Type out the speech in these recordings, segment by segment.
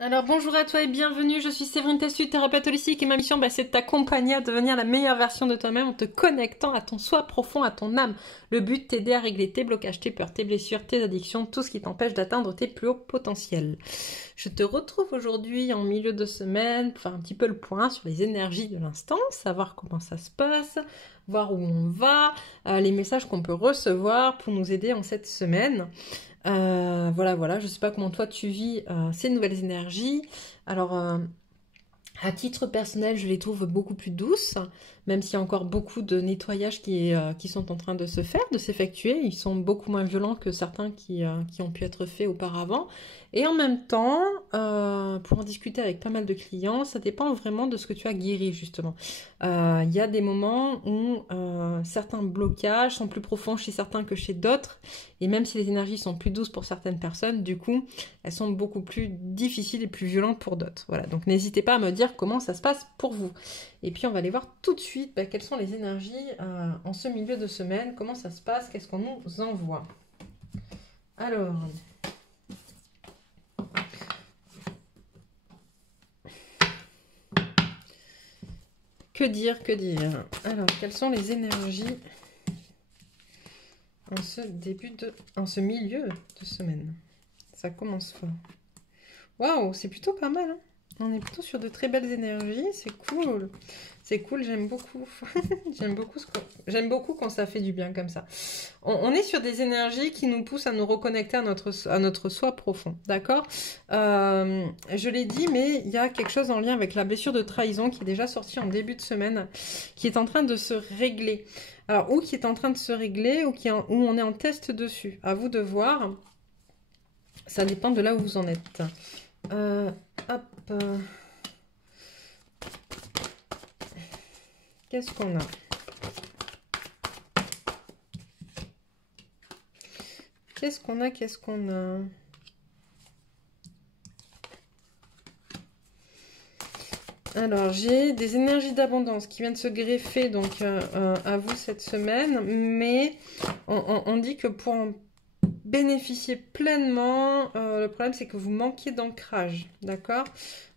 Alors bonjour à toi et bienvenue, je suis Séverine Tessu, thérapeute holistique et ma mission c'est de t'accompagner à devenir la meilleure version de toi-même en te connectant à ton soi profond, à ton âme. Le but, t'aider à régler tes blocages, tes peurs, tes blessures, tes addictions, tout ce qui t'empêche d'atteindre tes plus hauts potentiels. Je te retrouve aujourd'hui en milieu de semaine pour faire un petit peu le point sur les énergies de l'instant, savoir comment ça se passe, voir où on va, les messages qu'on peut recevoir pour nous aider en cette semaine. Voilà, je sais pas comment toi tu vis ces nouvelles énergies. Alors, à titre personnel, je les trouve beaucoup plus douces, même s'il y a encore beaucoup de nettoyages qui sont en train de se faire, de s'effectuer. Ils sont beaucoup moins violents que certains qui ont pu être faits auparavant. Et en même temps, pour en discuter avec pas mal de clients, ça dépend vraiment de ce que tu as guéri, justement. Il y a des moments où certains blocages sont plus profonds chez certains que chez d'autres. Et même si les énergies sont plus douces pour certaines personnes, du coup, elles sont beaucoup plus difficiles et plus violentes pour d'autres. Voilà, donc n'hésitez pas à me dire comment ça se passe pour vous. Et puis on va aller voir tout de suite quelles sont les énergies en ce milieu de semaine, comment ça se passe, qu'est-ce qu'on nous envoie. Alors... Que dire? Alors, quelles sont les énergies en ce milieu de semaine? Ça commence fort. Waouh, c'est plutôt pas mal, hein. On est plutôt sur de très belles énergies, c'est cool. C'est cool, j'aime beaucoup. J'aime beaucoup quand ça fait du bien comme ça. On est sur des énergies qui nous poussent à nous reconnecter à notre soi profond, d'accord? Je l'ai dit, mais il y a quelque chose en lien avec la blessure de trahison qui est déjà sortie en début de semaine, qui est en train de se régler. Alors, ou qui est en train de se régler, ou où on est en test dessus. À vous de voir. Ça dépend de là où vous en êtes. Hop. Qu'est-ce qu'on a? Qu'est-ce qu'on a? Alors, j'ai des énergies d'abondance qui viennent se greffer donc à vous cette semaine, mais on dit que pour en bénéficier pleinement, le problème c'est que vous manquez d'ancrage, d'accord?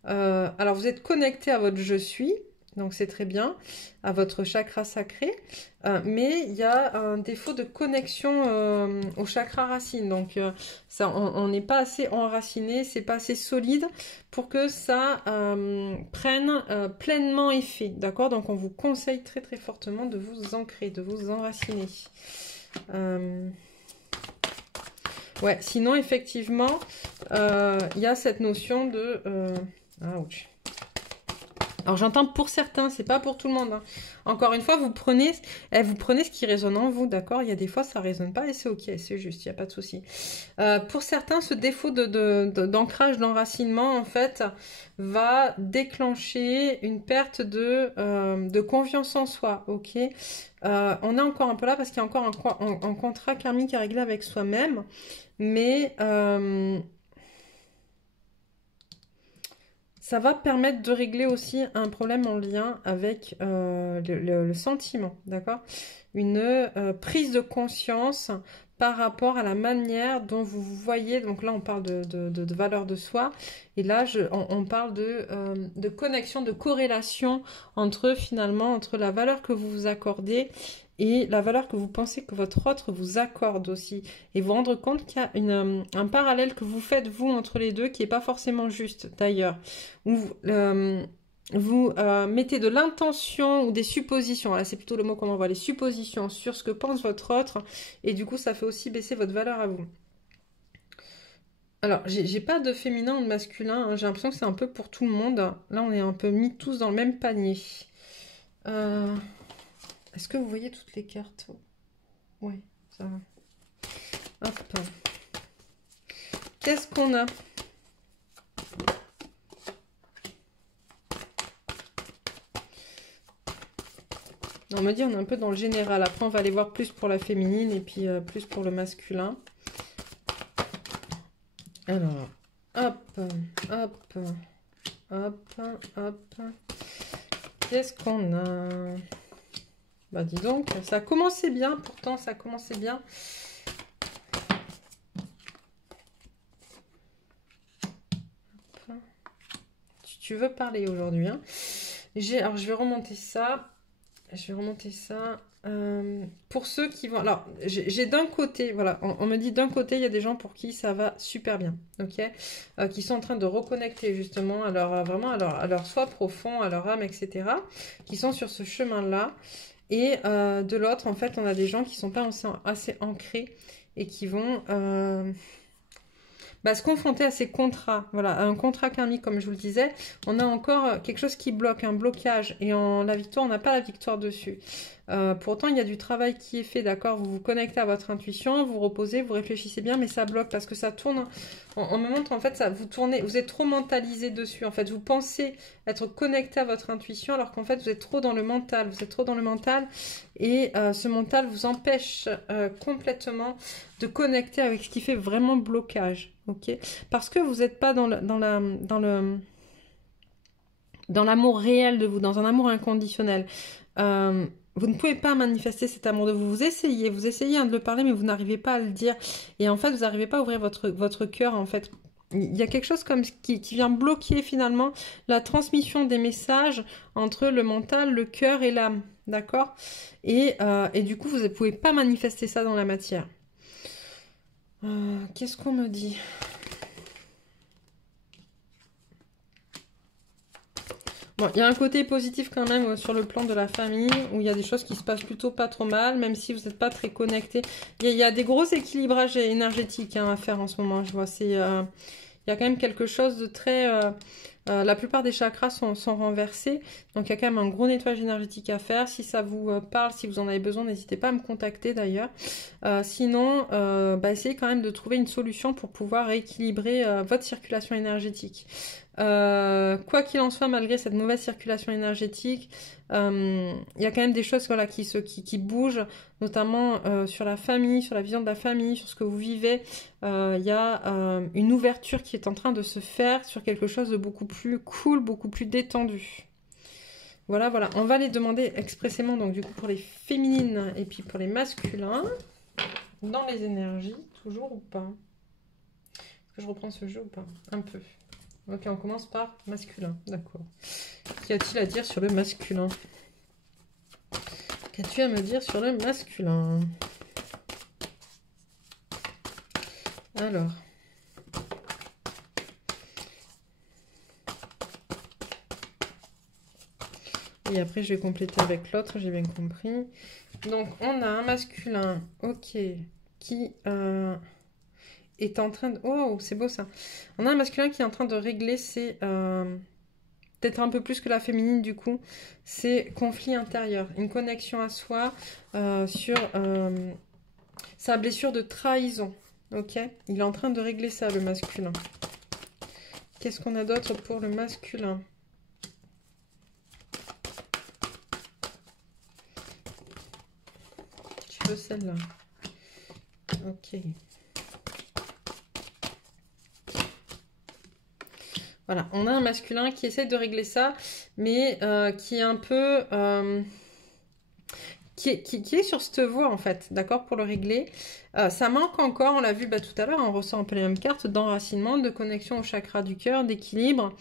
Alors, vous êtes connecté à votre je suis, donc c'est très bien, à votre chakra sacré, mais il y a un défaut de connexion au chakra racine, donc ça, on n'est pas assez enraciné, c'est pas assez solide pour que ça prenne pleinement effet, d'accord? Donc on vous conseille très très fortement de vous ancrer, de vous enraciner. Ouais, sinon effectivement, il y a cette notion de... ouch. Alors j'entends pour certains, c'est pas pour tout le monde, hein. Encore une fois, vous prenez ce qui résonne en vous, d'accord? Il y a des fois ça résonne pas et c'est ok, c'est juste, il n'y a pas de souci. Pour certains, ce défaut d'ancrage, d'enracinement, en fait, va déclencher une perte de confiance en soi, ok? On est encore un peu là parce qu'il y a encore un contrat karmique à régler avec soi-même, mais... ça va permettre de régler aussi un problème en lien avec le sentiment, d'accord? Une prise de conscience par rapport à la manière dont vous voyez, donc là on parle de valeur de soi, et là on parle de connexion, de corrélation entre la valeur que vous vous accordez et la valeur que vous pensez que votre autre vous accorde aussi. Et vous rendre compte qu'il y a un parallèle que vous faites, vous, entre les deux, qui n'est pas forcément juste, d'ailleurs. Où vous mettez de l'intention ou des suppositions, là c'est plutôt le mot qu'on envoie, les suppositions sur ce que pense votre autre, et du coup ça fait aussi baisser votre valeur à vous. Alors, j'ai pas de féminin ou de masculin, hein, j'ai l'impression que c'est un peu pour tout le monde. Là on est un peu mis tous dans le même panier. Est-ce que vous voyez toutes les cartes? Oui, ça va. Hop. Qu'est-ce qu'on a? On me dit on est un peu dans le général. Après, on va aller voir plus pour la féminine et puis plus pour le masculin. Alors, hop. Qu'est-ce qu'on a? Bah dis donc, ça a commencé bien, pourtant ça a commencé bien. tu veux parler aujourd'hui. Hein. Alors, je vais remonter ça. Pour ceux qui vont... Alors, j'ai d'un côté, voilà, on me dit d'un côté, il y a des gens pour qui ça va super bien, ok, qui sont en train de reconnecter justement à leur, vraiment à leur soi profond, à leur âme, etc., qui sont sur ce chemin-là. Et de l'autre, en fait, on a des gens qui ne sont pas assez ancrés et qui vont... se confronter à ces contrats, voilà, à un contrat karmique, comme je vous le disais, on a encore quelque chose qui bloque, un blocage, et la victoire, on n'a pas la victoire dessus. Pourtant, il y a du travail qui est fait, d'accord, vous vous connectez à votre intuition, vous reposez, vous réfléchissez bien, mais ça bloque parce que ça tourne, on me montre en fait, ça, vous êtes trop mentalisé dessus, en fait, vous pensez être connecté à votre intuition, alors qu'en fait, vous êtes trop dans le mental, et ce mental vous empêche complètement de connecter avec ce qui fait vraiment blocage, ok, parce que vous n'êtes pas dans l'amour réel de vous, dans un amour inconditionnel. Vous ne pouvez pas manifester cet amour de vous. Vous essayez de le parler, mais vous n'arrivez pas à le dire. Et en fait, vous n'arrivez pas à ouvrir votre cœur, en fait. Il y a quelque chose comme qui vient bloquer, finalement, la transmission des messages entre le mental, le cœur et l'âme. D'accord ? Et du coup, vous ne pouvez pas manifester ça dans la matière. Qu'est-ce qu'on me dit ? Bon, il y a un côté positif quand même sur le plan de la famille, où il y a des choses qui se passent plutôt pas trop mal, même si vous n'êtes pas très connectés. Il y a des gros équilibrages énergétiques à faire en ce moment, je vois. Il y a quand même quelque chose de très... la plupart des chakras sont renversés, donc il y a quand même un gros nettoyage énergétique à faire. Si ça vous parle, si vous en avez besoin, n'hésitez pas à me contacter d'ailleurs. Sinon, essayez quand même de trouver une solution pour pouvoir rééquilibrer votre circulation énergétique. Quoi qu'il en soit, malgré cette mauvaise circulation énergétique, il y a quand même des choses voilà, qui bougent, notamment sur la famille, sur la vision de la famille, sur ce que vous vivez. Il y a une ouverture qui est en train de se faire sur quelque chose de beaucoup plus cool, beaucoup plus détendu. Voilà, voilà. On va les demander expressément, donc du coup pour les féminines et puis pour les masculins, dans les énergies, toujours ou pas? Est-ce que je reprends ce jeu ou pas? Un peu. Ok, on commence par masculin, d'accord. Qu'y a-t-il à dire sur le masculin? Qu'as-tu à me dire sur le masculin? Alors. Et après, je vais compléter avec l'autre, j'ai bien compris. Donc, on a un masculin, ok, qui... est en train de... Oh, c'est beau ça. On a un masculin qui est en train de régler ses... peut-être un peu plus que la féminine du coup, ses conflits intérieurs. Une connexion à soi sur sa blessure de trahison. Ok ? Il est en train de régler ça, le masculin. Qu'est-ce qu'on a d'autre pour le masculin ? Je veux celle-là. Ok. Voilà, on a un masculin qui essaie de régler ça, mais qui est un peu... qui est sur cette voie, en fait, d'accord, pour le régler. Ça manque encore, on l'a vu tout à l'heure, on ressent un peu les mêmes cartes, d'enracinement, de connexion au chakra du cœur, d'équilibre.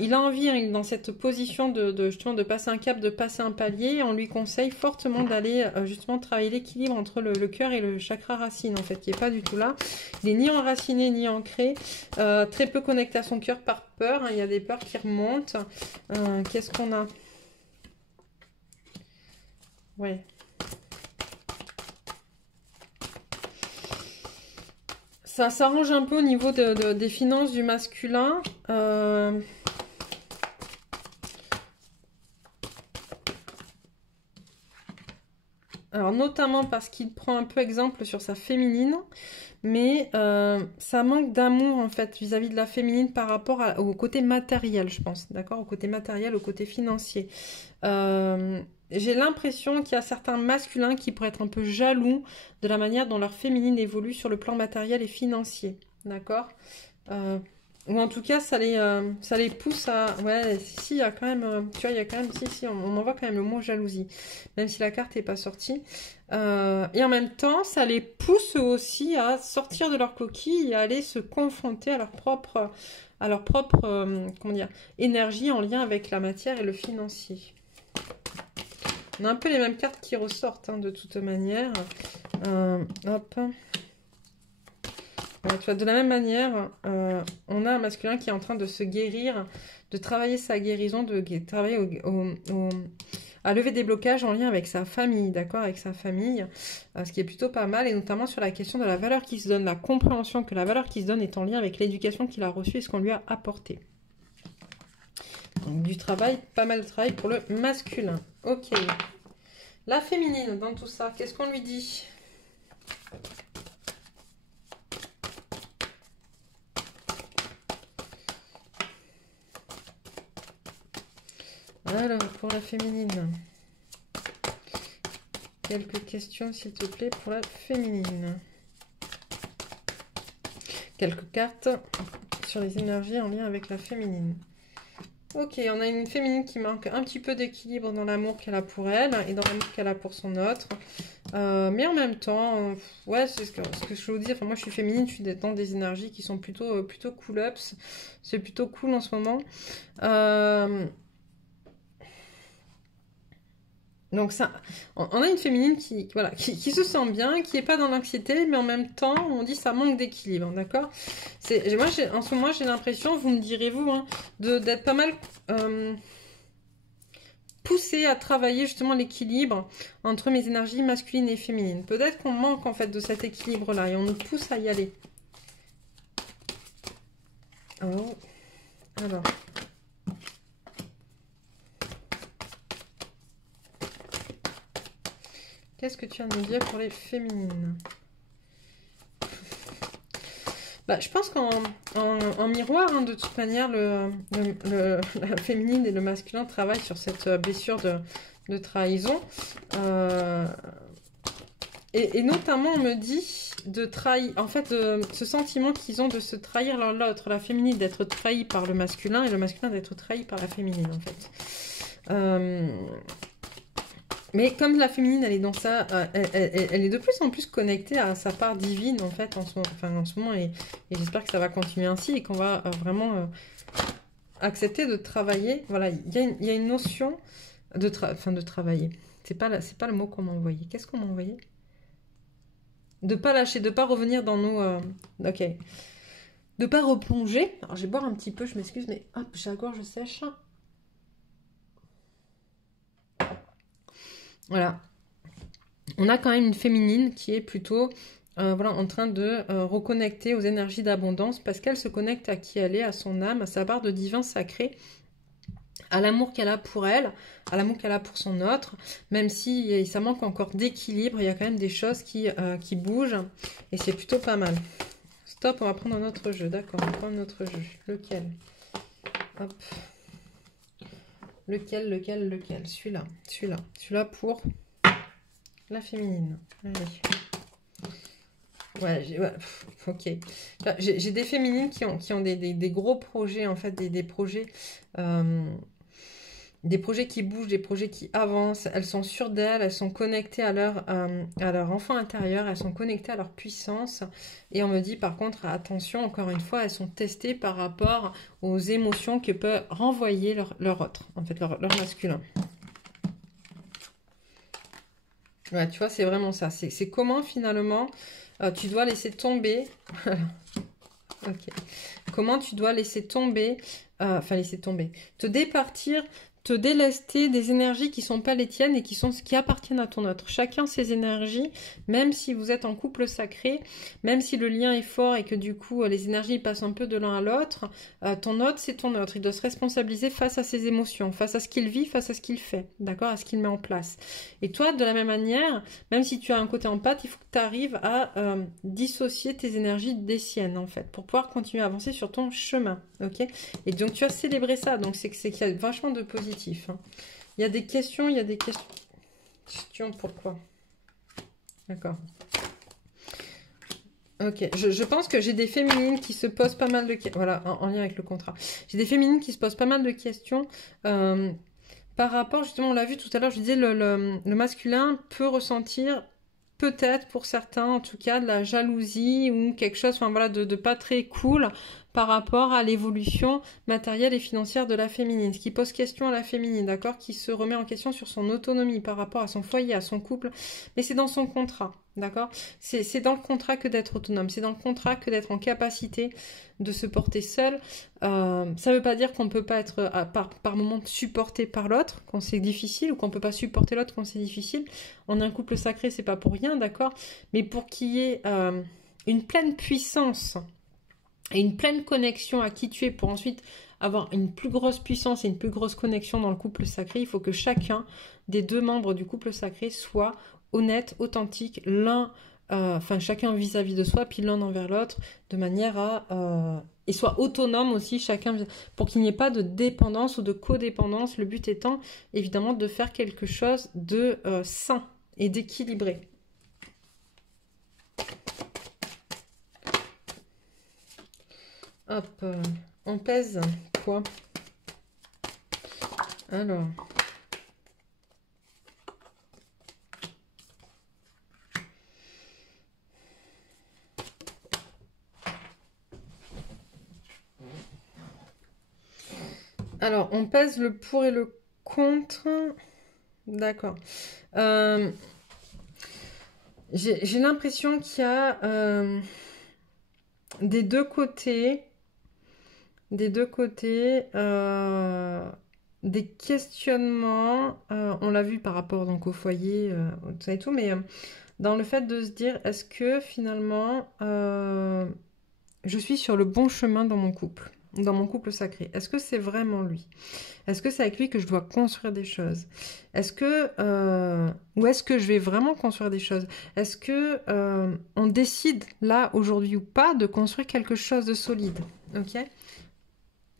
Il a envie, hein, dans cette position justement de passer un cap, de passer un palier. On lui conseille fortement d'aller justement travailler l'équilibre entre le cœur et le chakra racine, en fait, qui n'est pas du tout là. Il n'est ni enraciné, ni ancré. Très peu connecté à son cœur par peur. Hein, il y a des peurs qui remontent. Qu'est-ce qu'on a? Ouais. Ça s'arrange un peu au niveau des finances du masculin. Alors, notamment parce qu'il prend un peu exemple sur sa féminine. Mais ça manque d'amour, en fait, vis-à-vis de la féminine par rapport au côté matériel, je pense. D'accord? Au côté matériel, au côté financier. J'ai l'impression qu'il y a certains masculins qui pourraient être un peu jaloux de la manière dont leur féminine évolue sur le plan matériel et financier. D'accord? Ou en tout cas, ça les pousse à... Ouais, si, il y a quand même... tu vois, il y a quand même... Si, on en voit quand même le mot jalousie. Même si la carte n'est pas sortie. Et en même temps, ça les pousse aussi à sortir de leur coquille et à aller se confronter à leur propre comment dire, énergie en lien avec la matière et le financier. On a un peu les mêmes cartes qui ressortent, hein, de toute manière. Hop. Tu vois, de la même manière, on a un masculin qui est en train de se guérir, de travailler sa guérison, de travailler à lever des blocages en lien avec sa famille, d'accord, avec sa famille, ce qui est plutôt pas mal, et notamment sur la question de la valeur qui se donne, la compréhension que la valeur qui se donne est en lien avec l'éducation qu'il a reçue et ce qu'on lui a apporté. Donc, du travail, pas mal de travail pour le masculin. Ok. La féminine dans tout ça, qu'est-ce qu'on lui dit ? Alors, pour la féminine, quelques questions, s'il te plaît, pour la féminine. Quelques cartes sur les énergies en lien avec la féminine. Ok, on a une féminine qui manque un petit peu d'équilibre dans l'amour qu'elle a pour elle et dans l'amour qu'elle a pour son autre. Mais en même temps, ouais, c'est ce que je vous dis. Enfin, moi, je suis féminine, je suis dans des énergies qui sont plutôt cool ups. C'est plutôt cool en ce moment. Donc ça, on a une féminine voilà, qui se sent bien, qui n'est pas dans l'anxiété, mais en même temps, on dit ça manque d'équilibre, d'accord? Moi, en ce moment, j'ai l'impression, vous me direz vous, hein, d'être pas mal poussée à travailler justement l'équilibre entre mes énergies masculines et féminines. Peut-être qu'on manque en fait de cet équilibre-là et on nous pousse à y aller. Oh. Alors... Qu'est-ce que tu as à nous dire pour les féminines? Bah, je pense qu'en miroir, hein, de toute manière, la féminine et le masculin travaillent sur cette blessure de trahison. Et notamment, on me dit de trahir, en fait, ce sentiment qu'ils ont de se trahir l'un l'autre. La féminine d'être trahie par le masculin et le masculin d'être trahi par la féminine, en fait. Mais comme la féminine, elle est dans ça, elle est de plus en plus connectée à sa part divine, en fait, en ce moment. Et j'espère que ça va continuer ainsi et qu'on va vraiment accepter de travailler. Voilà, il y a une notion de travailler. C'est pas le mot qu'on m'a envoyé. Qu'est-ce qu'on m'a envoyé? De pas lâcher, de pas revenir dans nos... ok. De pas replonger. Alors, je vais boire un petit peu, je m'excuse, mais hop, j'ai la gorge sèche. Voilà. On a quand même une féminine qui est plutôt voilà, en train de reconnecter aux énergies d'abondance parce qu'elle se connecte à qui elle est, à son âme, à sa part de divin sacré, à l'amour qu'elle a pour elle, à l'amour qu'elle a pour son autre, même si ça manque encore d'équilibre, il y a quand même des choses qui bougent et c'est plutôt pas mal. Stop, on va prendre un autre jeu, d'accord, on va prendre notre jeu. Lequel? Hop. Lequel? Celui-là pour la féminine. Allez. Ouais, ok. J'ai des féminines qui ont des gros projets, en fait, des projets qui bougent, des projets qui avancent. Elles sont sûres d'elles, elles sont connectées à leur enfant intérieur, elles sont connectées à leur puissance. Et on me dit, par contre, attention, encore une fois, elles sont testées par rapport aux émotions que peut renvoyer leur autre, en fait, leur masculin. Ouais, tu vois, c'est vraiment ça. C'est comment, finalement, tu dois laisser tomber... ok. Comment tu dois laisser tomber... laisser tomber. Te départir, te délester des énergies qui ne sont pas les tiennes et qui appartiennent à ton autre. Chacun ses énergies, même si vous êtes en couple sacré, même si le lien est fort et que du coup les énergies passent un peu de l'un à l'autre, ton autre c'est ton autre. Il doit se responsabiliser face à ses émotions, face à ce qu'il vit, face à ce qu'il fait, d'accord, à ce qu'il met en place. Et toi, de la même manière, même si tu as un côté empathe, il faut que tu arrives à dissocier tes énergies des siennes en fait, pour pouvoir continuer à avancer sur ton chemin, ok. Et donc tu as célébré ça, donc c'est qu'il y a vachement de positif. Hein. Il y a des questions, Questions pourquoi? D'accord. Ok, je pense que j'ai des féminines qui se posent pas mal de questions. Voilà, en lien avec le contrat. J'ai des féminines qui se posent pas mal de questions par rapport, justement, on l'a vu tout à l'heure, je disais, le masculin peut ressentir, peut-être pour certains en tout cas, de la jalousie ou quelque chose, enfin voilà, de pas très cool par rapport à l'évolution matérielle et financière de la féminine. Ce qui pose question à la féminine, d'accord? Qui se remet en question sur son autonomie par rapport à son foyer, à son couple. Mais c'est dans son contrat, d'accord? C'est dans le contrat que d'être autonome. C'est dans le contrat que d'être en capacité de se porter seul. Ça ne veut pas dire qu'on ne peut pas être par moment supporté par l'autre quand c'est difficile ou qu'on ne peut pas supporter l'autre quand c'est difficile. On est un couple sacré, c'est pas pour rien, d'accord? Mais pour qu'il y ait une pleine puissance et une pleine connexion à qui tu es pour ensuite avoir une plus grosse puissance et une plus grosse connexion dans le couple sacré, il faut que chacun des deux membres du couple sacré soit honnête, authentique, chacun vis-à-vis de soi, puis l'un envers l'autre, de manière à... et soit autonome aussi, chacun, pour qu'il n'y ait pas de dépendance ou de codépendance, le but étant évidemment de faire quelque chose de sain et d'équilibré. Hop, on pèse quoi? Alors... Alors, on pèse le pour et le contre. D'accord. J'ai l'impression qu'il y a des deux côtés, des questionnements. On l'a vu par rapport donc au foyer, tout ça et tout, mais dans le fait de se dire, est-ce que finalement je suis sur le bon chemin dans mon couple sacré? Est-ce que c'est vraiment lui? Est-ce que c'est avec lui que je dois construire des choses? Ou est-ce que je vais vraiment construire des choses? Est-ce que on décide là aujourd'hui ou pas de construire quelque chose de solide? Ok?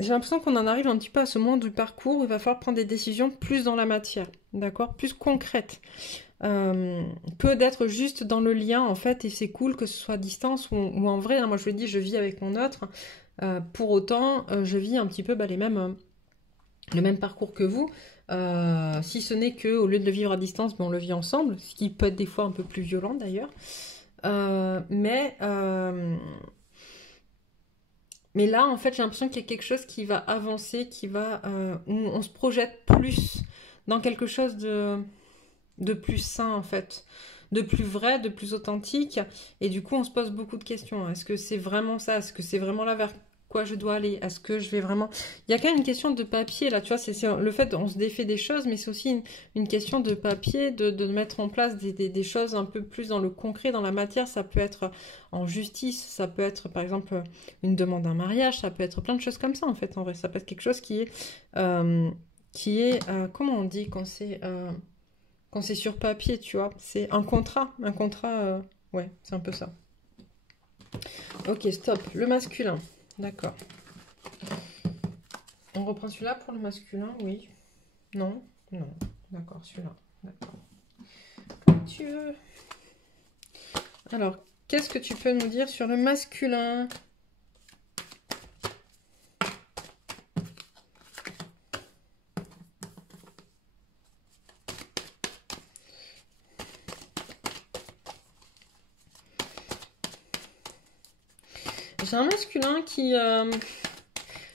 J'ai l'impression qu'on en arrive un petit peu à ce moment du parcours où il va falloir prendre des décisions plus dans la matière, d'accord? Plus concrètes. Que d'être juste dans le lien en fait, et c'est cool que ce soit à distance ou en vrai, hein, moi je le dis, je vis avec mon autre, pour autant je vis un petit peu le même parcours que vous, si ce n'est que au lieu de le vivre à distance, on le vit ensemble, ce qui peut être des fois un peu plus violent d'ailleurs, mais là en fait j'ai l'impression qu'il y a quelque chose qui va avancer, où on se projette plus dans quelque chose de plus sain en fait, de plus vrai, de plus authentique, et du coup on se pose beaucoup de questions. Est-ce que c'est vraiment ça? Est-ce que c'est vraiment là vers quoi je dois aller? Est-ce que je vais vraiment... Il y a quand même une question de papier là, tu vois, c'est le fait on se défait des choses, mais c'est aussi une question de papier, de mettre en place des choses un peu plus dans le concret, dans la matière. Ça peut être en justice, ça peut être par exemple une demande d'un mariage, ça peut être plein de choses comme ça en fait, en vrai. Ça peut être quelque chose qui est... comment on dit quand c'est sur papier, tu vois, c'est un contrat, ouais, c'est un peu ça. Ok, stop, le masculin, d'accord. On reprend celui-là pour le masculin, oui. Non, non, d'accord, celui-là, d'accord. Comme tu veux. Alors, qu'est-ce que tu peux nous dire sur le masculin ? J'ai un masculin qui...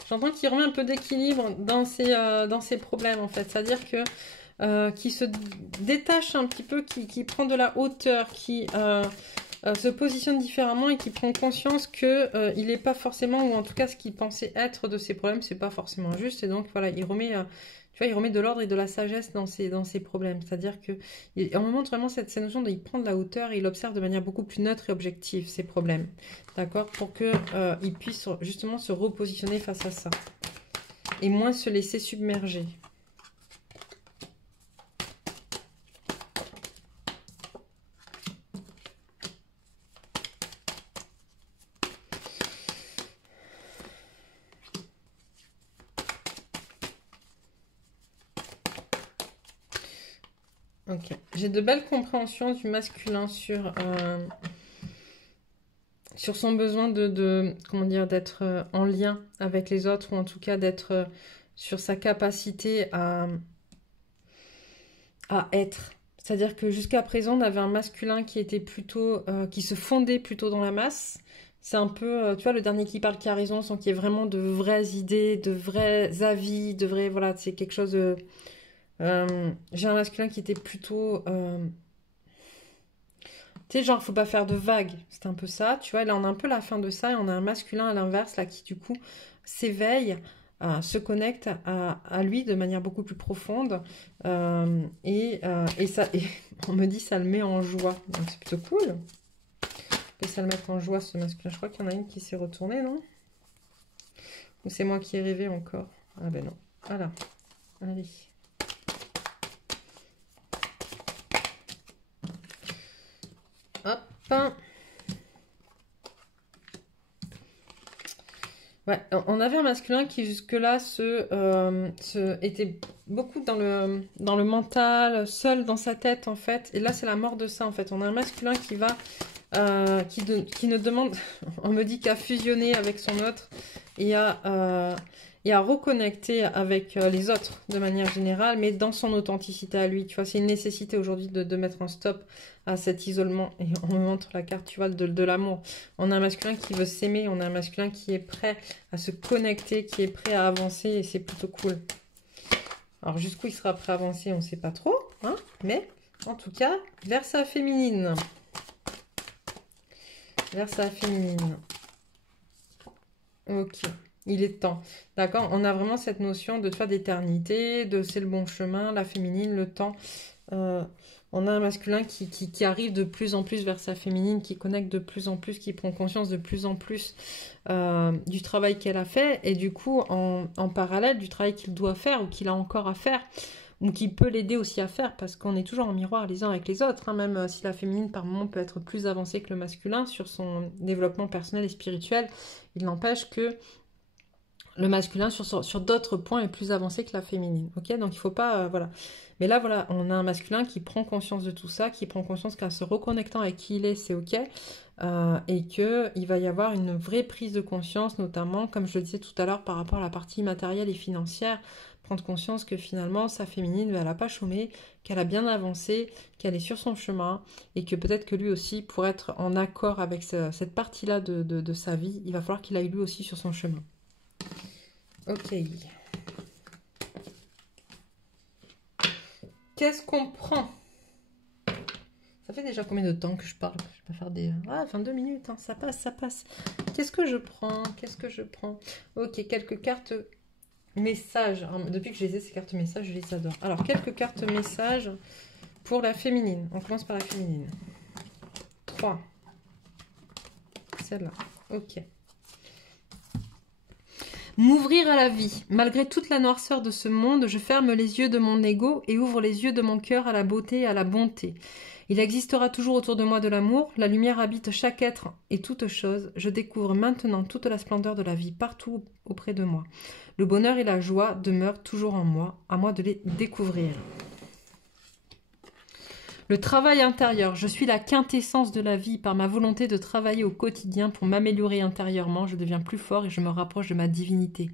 j'entends qu'il remet un peu d'équilibre dans ses problèmes, en fait. C'est-à-dire que qui se détache un petit peu, qui prend de la hauteur, qui se positionne différemment et qui prend conscience que il n'est pas forcément, ou en tout cas ce qu'il pensait être de ses problèmes, c'est pas forcément juste. Et donc voilà, il remet... tu vois, il remet de l'ordre et de la sagesse dans ses problèmes. C'est-à-dire qu'on me montre vraiment cette notion de il prend de la hauteur et il observe de manière beaucoup plus neutre et objective ses problèmes. D'accord? Pour qu'il puisse justement se repositionner face à ça. Et moins se laisser submerger. Ok, j'ai de belles compréhensions du masculin sur sur son besoin comment dire, d'être en lien avec les autres, ou en tout cas d'être sur sa capacité à être. C'est-à-dire que jusqu'à présent, on avait un masculin qui était plutôt, qui se fondait plutôt dans la masse. C'est un peu, tu vois, le dernier qui parle qui a raison, sans qu'il y ait vraiment de vraies idées, de vrais avis, de vrais, voilà, c'est quelque chose de... j'ai un masculin qui était plutôt... tu sais, genre, faut pas faire de vagues. C'est un peu ça, tu vois. Là, on a un peu la fin de ça, et on a un masculin à l'inverse, là, qui, du coup, s'éveille, se connecte à lui de manière beaucoup plus profonde. Et on me dit, ça le met en joie. Donc, c'est plutôt cool. Que ça le mette en joie, ce masculin. Je crois qu'il y en a une qui s'est retournée, non? Ou c'est moi qui ai rêvé encore? Ah ben non. Voilà. Allez. Hop. Ouais, on avait un masculin qui jusque-là était beaucoup dans le mental, seul dans sa tête en fait. Et là, c'est la mort de ça en fait. On a un masculin qui va... qui ne demande, on me dit, qu'à fusionner avec son autre et à reconnecter avec les autres de manière générale, mais dans son authenticité à lui. Tu vois, c'est une nécessité aujourd'hui de mettre un stop à cet isolement. Et on me montre la carte, tu vois, de l'amour. On a un masculin qui veut s'aimer, on a un masculin qui est prêt à se connecter, qui est prêt à avancer, et c'est plutôt cool. Alors, jusqu'où il sera prêt à avancer, on ne sait pas trop, hein, mais en tout cas, vers sa féminine. Vers sa féminine. Ok, il est temps. D'accord, on a vraiment cette notion de d'éternité, de c'est le bon chemin, la féminine, le temps. On a un masculin qui arrive de plus en plus vers sa féminine, qui connecte de plus en plus, qui prend conscience de plus en plus du travail qu'elle a fait, et du coup, en parallèle du travail qu'il doit faire ou qu'il a encore à faire, ou qui peut l'aider aussi à faire, parce qu'on est toujours en miroir les uns avec les autres, hein, même si la féminine par moment peut être plus avancée que le masculin sur son développement personnel et spirituel, il n'empêche que le masculin sur d'autres points est plus avancé que la féminine, ok? Donc il faut pas, voilà. Mais là, voilà, on a un masculin qui prend conscience de tout ça, qui prend conscience qu'en se reconnectant avec qui il est, c'est ok, et qu'il va y avoir une vraie prise de conscience, notamment, comme je le disais tout à l'heure, par rapport à la partie matérielle et financière, prendre conscience que finalement, sa féminine, elle n'a pas chômé, qu'elle a bien avancé, qu'elle est sur son chemin, et que peut-être que lui aussi, pour être en accord avec cette partie-là de sa vie, il va falloir qu'il aille lui aussi sur son chemin. Ok. Qu'est-ce qu'on prend? Ça fait déjà combien de temps que je parle? Je vais pas faire des... Ah, 22 minutes, hein, ça passe, ça passe. Qu'est-ce que je prends? Qu'est-ce que je prends? Ok, quelques cartes messages. Depuis que je les ai, ces cartes messages, je les adore. Alors, quelques cartes messages pour la féminine. On commence par la féminine. 3. Celle-là. Ok. M'ouvrir à la vie. Malgré toute la noirceur de ce monde, je ferme les yeux de mon ego et ouvre les yeux de mon cœur à la beauté et à la bonté. Il existera toujours autour de moi de l'amour. La lumière habite chaque être et toute chose. Je découvre maintenant toute la splendeur de la vie partout auprès de moi. Le bonheur et la joie demeurent toujours en moi, à moi de les découvrir. Le travail intérieur. Je suis la quintessence de la vie. Par ma volonté de travailler au quotidien pour m'améliorer intérieurement, je deviens plus fort et je me rapproche de ma divinité.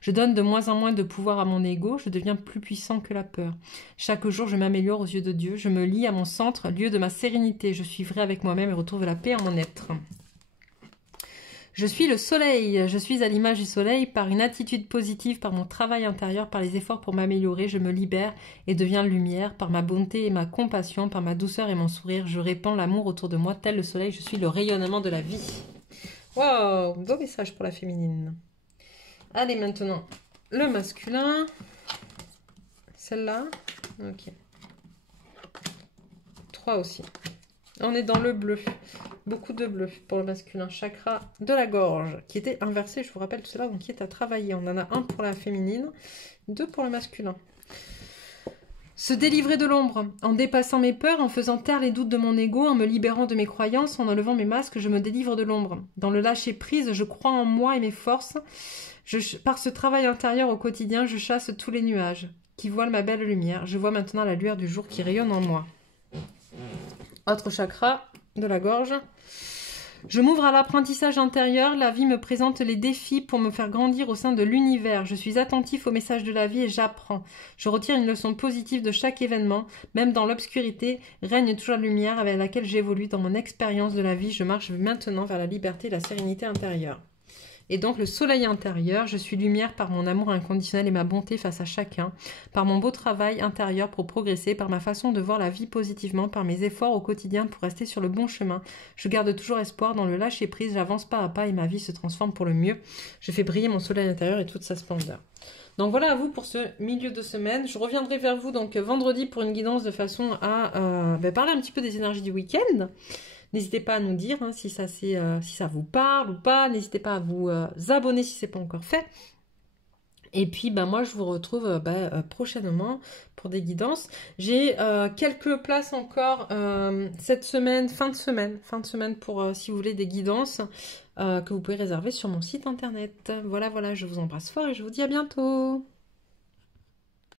Je donne de moins en moins de pouvoir à mon ego, je deviens plus puissant que la peur. Chaque jour, je m'améliore aux yeux de Dieu. Je me lie à mon centre, lieu de ma sérénité. Je suis vrai avec moi-même et retrouve la paix en mon être. Je suis le soleil, je suis à l'image du soleil, par une attitude positive, par mon travail intérieur, par les efforts pour m'améliorer, je me libère et deviens lumière, par ma bonté et ma compassion, par ma douceur et mon sourire, je répands l'amour autour de moi, tel le soleil, je suis le rayonnement de la vie. Wow, beau message pour la féminine. Allez, maintenant, le masculin. Celle-là. Ok. 3 aussi. On est dans le bleu. Beaucoup de bleu pour le masculin. Chakra de la gorge, qui était inversé, je vous rappelle tout cela, donc qui est à travailler. On en a un pour la féminine, 2 pour le masculin. Se délivrer de l'ombre, en dépassant mes peurs, en faisant taire les doutes de mon ego, en me libérant de mes croyances, en enlevant mes masques, je me délivre de l'ombre. Dans le lâcher-prise, je crois en moi et mes forces. Par ce travail intérieur au quotidien, je chasse tous les nuages qui voilent ma belle lumière. Je vois maintenant la lueur du jour qui rayonne en moi. Autre chakra de la gorge. Je m'ouvre à l'apprentissage intérieur, la vie me présente les défis pour me faire grandir au sein de l'univers. Je suis attentif aux messages de la vie et j'apprends. Je retire une leçon positive de chaque événement, même dans l'obscurité, règne toujours la lumière avec laquelle j'évolue dans mon expérience de la vie. Je marche maintenant vers la liberté et la sérénité intérieure. Et donc le soleil intérieur, je suis lumière par mon amour inconditionnel et ma bonté face à chacun, par mon beau travail intérieur pour progresser, par ma façon de voir la vie positivement, par mes efforts au quotidien pour rester sur le bon chemin. Je garde toujours espoir dans le lâcher-prise, j'avance pas à pas et ma vie se transforme pour le mieux. Je fais briller mon soleil intérieur et toute sa splendeur. Donc voilà à vous pour ce milieu de semaine. Je reviendrai vers vous donc vendredi pour une guidance de façon à parler un petit peu des énergies du week-end. N'hésitez pas à nous dire hein, si ça vous parle ou pas. N'hésitez pas à vous abonner si ce n'est pas encore fait. Et puis, moi, je vous retrouve prochainement pour des guidances. J'ai quelques places encore cette semaine, fin de semaine pour, si vous voulez, des guidances que vous pouvez réserver sur mon site internet. Voilà, je vous embrasse fort et je vous dis à bientôt.